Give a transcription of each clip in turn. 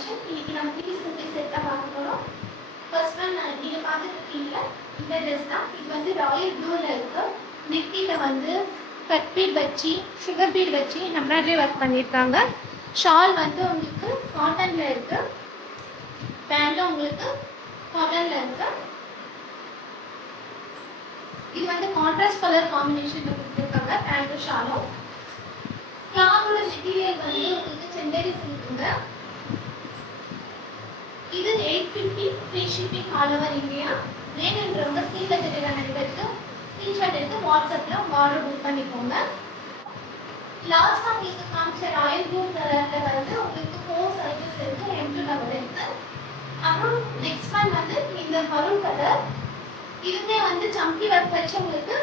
Collection. இன்னைக்கு நம்ம 3 set தான் பார்க்க போறோம். ஃபர்ஸ்ட் ஒன் நீங்க பார்த்துட்டு இருக்கீங்களா, இந்த ட்ரெஸ் தான். இது வந்து ராயல் ப்ளூல இருக்கு. நெக்கில வந்து கட் பீட் வச்சு சுகர் பீட் வச்சு எம்ப்ராய்டரி ஒர்க் பண்ணியிருக்காங்க. ஷால் வந்து உங்களுக்கு காட்டன்ல இருக்கு. பேண்ட்டும் உங்களுக்கு காட்டன்ல இருக்கு. இது வந்து கான்ட்ராஸ்ட் கலர் காம்பினேஷன்ல கொடுத்துருக்காங்க பேண்ட்டும் ஷாலும். கிளாத்தோட மெட்டீரியல் வந்து உங்களுக்கு செண்டரி சில்க்குங்க. இது 850 free shipping all over India. வேணுன்றவங்க ஸ்க்ரீன்ல தெரியுற நம்பருக்கு ஸ்க்ரீன்ஷாட் எடுத்து வாட்ஸ்அப்ல உங்க ஆர்டர் புக் பண்ணிக்கோங்க. லாஸ்டா உங்களுக்கு காமிச்ச ராயல் ப்ளூ கலர்ல வந்து உங்களுக்கு 4 சைஸஸ் இருக்கு, M2 டபுள் இருக்கு. அப்புறம் நெக்ஸ்ட் ஒன் வந்து இந்த மரூன் கலர். இதுவே வந்து சம்பி ஒர்க் வச்சு உங்களுக்கு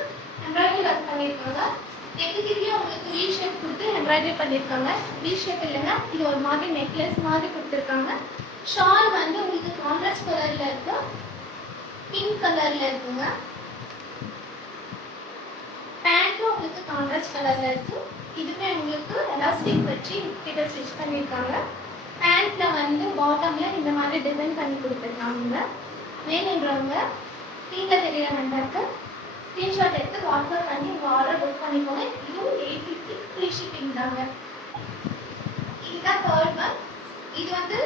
எம்ப்ராய்டரி ஒர்க் பண்ணியிருக்காங்க. நெக்குக்கிட்டே உங்களுக்கு வி ஷேப் கொடுத்து எம்ப்ராய்டரி பண்ணியிருக்காங்க. வி ஷேப் இல்லைன்னா இது ஒரு மாதிரி நெக்லஸ் மாதிரி கொடுத்துருக்காங்க. ஷால் வந்து உங்களுக்கு கான்ட்ராஸ்ட் கலர்ல இருக்கு, பிங்க் கலர்ல இருக்குங்க. பேண்ட்டும் உங்களுக்கு கான்ட்ராஸ்ட் கலர்ல இருக்கு. இதுவே உங்களுக்கு எலாஸ்டிக் வச்சு கிட்ட ஸ்டிச் பண்ணியிருக்காங்க. பேண்ட்ல வந்து பாட்டம்ல இந்த மாதிரி டிசைன் பண்ணி கொடுத்துருக்காங்க. வேணுன்றவங்க ஸ்க்ரீன்ல தெரியுற நம்பருக்கு ஸ்க்ரீன்ஷாட் எடுத்து வாட்ஸ்அப் பண்ணி உங்க ஆர்டர் புக் பண்ணிக்கோங்க. இதுவும் 850 ஃப்ரீ ஷிப்பிங் தாங்க. இதுதான் தேர்ட் ஒன். இது வந்து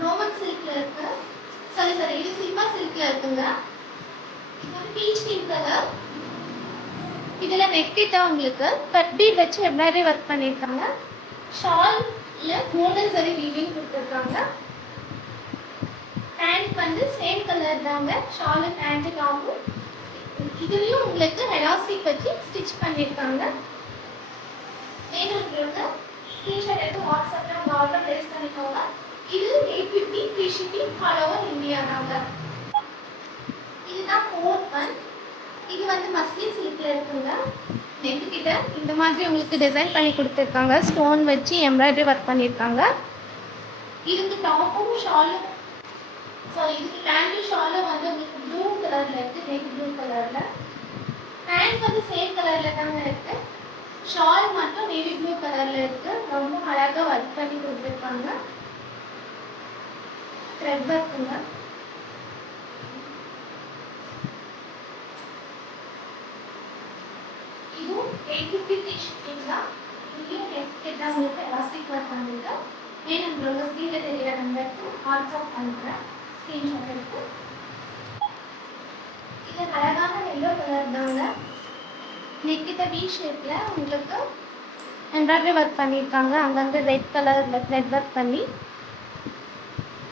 ரோமன் சில்க்ல இருக்கு. சரி இது சில்வர் சில்க்ல இருக்குங்க. இது வந்து பீச் பிங்க் கலர். இதுல நெக்கிட்ட உங்களுக்கு கட் பீட் வச்சு எம்ப்ராய்டரி ஒர்க் பண்ணியிருக்காங்க. ஷால்ல கோல்டன் சரி வீவிங் கொடுத்துருக்காங்க. பேண்ட் வந்து சேம் கலர் தாங்க. ஷால் பேண்ட் டாப்பும் இதுலயும் உங்களுக்கு எலாஸ்டிக் வச்சு ஸ்டிச் பண்ணியிருக்காங்க. வேணுன்றவங்க ஸ்க்ரீன்ஷாட் எடுத்து வாட்ஸ்அப்ல உங்க ஆர்டர் பிளேஸ் பண்ணிக்கோங்க. இது 850 free shipping all over India தாங்க. இதுதான் ஃபோர்த் ஒன். இது வந்து மஸ்லின் சில்க்ல இருக்குங்க. நெக் கிட்ட இந்த மாதிரி உங்களுக்கு டிசைன் பண்ணி கொடுத்துருக்காங்க. ஸ்டோன் வச்சு எம்ப்ராய்டரி ஒர்க் பண்ணியிருக்காங்க. இதுக்கு டாப்பும் ஷாலும் இதுக்கு பேண்ட்டும் ஷாலும் வந்து உங்களுக்கு ப்ளூ கலர்ல இருக்கு. நெக் ப்ளூ கலர்ல. பேண்ட் வந்து சேம் கலர்ல தாங்க இருக்கு. ஷால் மட்டும் நேவி ப்ளூ கலர்ல இருக்கு. ரொம்ப அழகா ஒர்க் பண்ணி கொடுத்துருக்காங்க. த்ரெட் ஒர்க்குங்க. இதுவும் 850 ஃப்ரீ ஷிப்பிங் தான். இதுலயும் நெக் தான் உங்களுக்கு எலாஸ்டிக் ஒர்க் பண்ணிருக்கு. வேணுன்றவங்க ஸ்க்ரீன்ல தெரியுற நம்பருக்கு வாட்ஸ்அப் பண்ணுறேன். ஸ்க்ரீன்ஷாட் எடுத்து. இது அழகான எல்லோ கலர் தாங்க. நெக்கிட்ட வி ஷேப்ல உங்களுக்கு எம்ப்ராய்டரி ஒர்க் பண்ணியிருக்காங்க. அங்கங்கே ரெட் கலர்ல த்ரெட் ஒர்க் பண்ணி.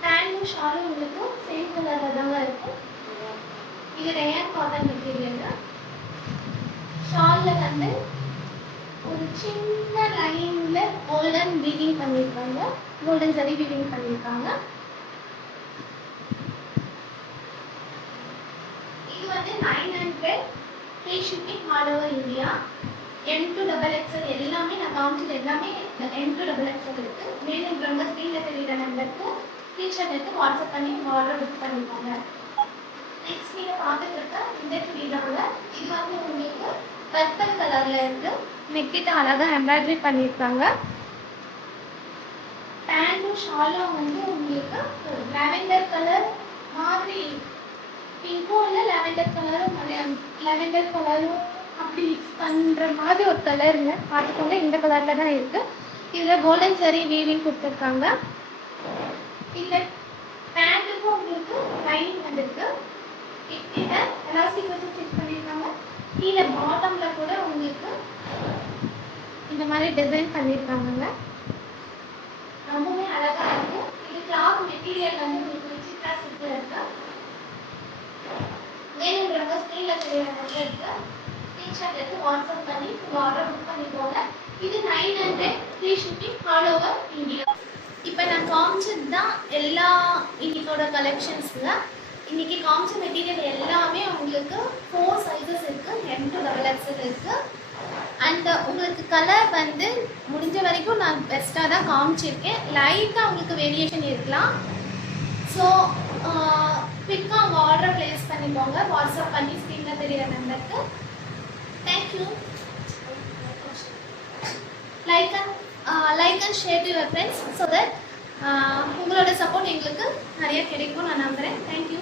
பேண்ட்டும் ஷாலும் உங்களுக்கு சேம் கலர்ல தாங்க இருக்கும். இது ரேயான் காட்டன் மெட்டீரியல். ஷால்ல வந்து ஒரு சின்ன லைன்ல கோல்டன் வீவிங் பண்ணியிருக்காங்க. கோல்டன் சரி வீவிங் பண்ணியிருக்காங்க. இது வந்து 900 free shipping all over India. M2 double XL எல்லாமே நான் காமிச்சது எல்லாமே M2 டபுள் எக்ஸ்எல் இருக்கு. வேணுன்றவங்க ஸ்க்ரீன்ல தெரியுற நம்பருக்கு ஸ்க்ரீன்ஷாட் எடுத்து வாட்ஸ்அப் பண்ணி உங்க ஆர்டர் புக் பண்ணிக்கோங்க. நெக்ஸ்ட் நீங்க பார்த்துட்டு இருக்க இந்த சுடிதாங்க. இது வந்து உங்களுக்கு பர்பிள் கலர்ல இருக்கு. நெக்கிட்ட அழகா எம்ப்ராய்டரி பண்ணியிருக்காங்க. பேண்ட்டும் ஷாலும் வந்து உங்களுக்கு லாவெண்டர் கலர் மாதிரி பிங்க்கும் இல்லை லாவெண்டர் கலரும் லாவெண்டர் கலரும் அப்படி பண்ணுற மாதிரி ஒரு கலருங்க. பார்த்துக்கோங்க, இந்த கலரில் தான் இருக்குது. இதில் கோல்டன் சரி வீவிங் கொடுத்துருக்காங்க. இல்லை பேண்ட்டுக்கும் உங்களுக்கு லைனிங் வந்துருக்கு. கிட்ட எலாஸ்டிக் வச்சு ஸ்டிச் பண்ணியிருக்காங்க. கீழே பாட்டமில் கூட உங்களுக்கு இந்த மாதிரி டிசைன் பண்ணியிருக்காங்க. ரொம்பவே அழகாக இருக்கும். இது கிளாத் மெட்டீரியல் வந்து உங்களுக்கு விசித்ரா சில்க்ல இருக்கு. வேணுன்றவங்க ஸ்க்ரீன்ல தெரியுற நம்பருக்கு ஸ்க்ரீன்ஷாட் எடுத்து வாட்ஸ்அப் பண்ணி உங்கள் ஆர்டர் புக் பண்ணிக்கோங்க. இது 900 free shipping all over India. இப்போ நான் காமிச்சது தான் எல்லா இன்னைக்கோட கலெக்ஷன்ஸுங்க. இன்னைக்கு காமிச்ச மெட்டீரியல் எல்லாமே உங்களுக்கு 4 சைஸஸ் இருக்குது. M2 டபுள் எக்ஸ்எல் இருக்குது. அண்ட் உங்களுக்கு கலர் வந்து முடிஞ்ச வரைக்கும் நான் பெஸ்ட்டாக தான் காமிச்சிருக்கேன். லைட்டாக உங்களுக்கு வேரியேஷன் இருக்கலாம். ஸோ குவிக்காக உங்கள் ஆர்டர் ப்ளேஸ் பண்ணிக்கோங்க. வாட்ஸ்அப் பண்ணி ஸ்க்ரீனில் தெரியுற நம்பருக்கு. Thank you. Like and share to your friends so that உங்களோட சப்போர்ட் நிறைய கிடைக்கும் நான் நம்புகிறேன். தேங்க்யூ.